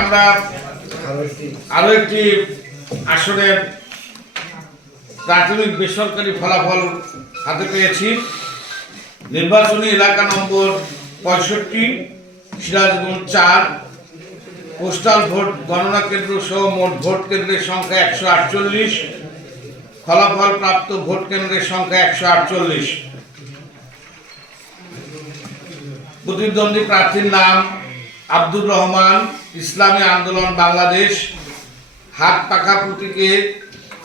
আমরা আরও একটি আসনের প্রাথমিক বেসরকারি ফলাফল হাতে পেয়েছি। নির্বাচনী এলাকা নম্বর পঁয়ষট্টি, সিরাজগঞ্জ চার। পোস্টাল ভোট গণনা কেন্দ্র সহ মোট ভোট কেন্দ্রের সংখ্যা একশো আটচল্লিশ। ফলাফল প্রাপ্ত ভোট কেন্দ্রের সংখ্যা একশো আটচল্লিশ। প্রতিদ্বন্দ্বী প্রার্থীর নাম আব্দুর রহমান, ইসলামী আন্দোলন বাংলাদেশ, হাত পাখা প্রতীকে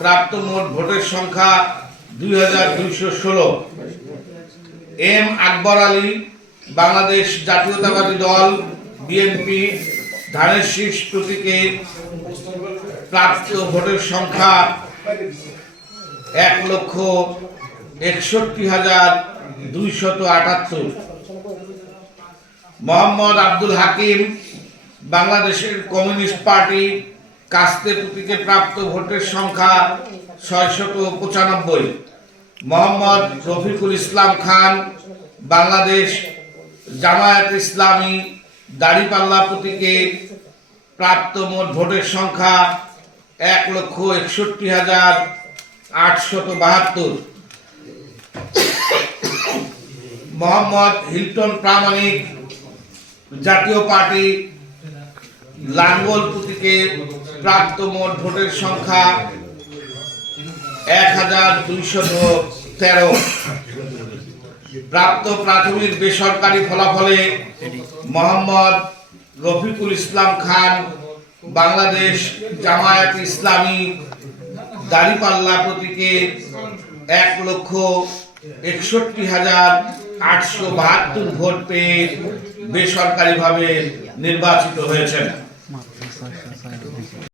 প্রাপ্ত মোট ভোটের সংখ্যা দুই হাজার দুইশো ষোলো। এম আকবর আলী, বাংলাদেশ জাতীয়তাবাদী দল, বিএনপি, ধানের শীষ প্রতীকে প্রাপ্ত ভোটের সংখ্যা এক লক্ষ একষট্টি হাজার দুইশত আটাত্তর। মোহাম্মদ আব্দুল হাকিম, বাংলাদেশের কমিউনিস্ট পার্টি কাস্তে প্রতীকে প্রাপ্ত ভোটের সংখ্যা ছয়শত পঁচানব্বই। মোহাম্মদ রফিকুল ইসলাম খান, বাংলাদেশ জামায়াত ইসলামী দাড়িপাল্লা প্রতীকে প্রাপ্ত মোট ভোটের সংখ্যা এক লক্ষ একষট্টি হাজার আটশত বাহাত্তর। মোহাম্মদ হিল্টন প্রামাণিক জাতীয় পার্টি লাঙ্গল প্রাপ্ত মোট ভোটের সংখ্যা এক হাজার দুইশত তেরো। প্রাপ্ত প্রাথমিক বেসরকারি ফলাফলে মোহাম্মদ রফিকুল ইসলাম খান, বাংলাদেশ জামায়াত ইসলামী দাড়িপাল্লা প্রতীকে এক লক্ষ একষট্টি হাজার আটশো বাহাত্তর ভোট পেয়ে বেসরকারিভাবে নির্বাচিত হয়েছেন।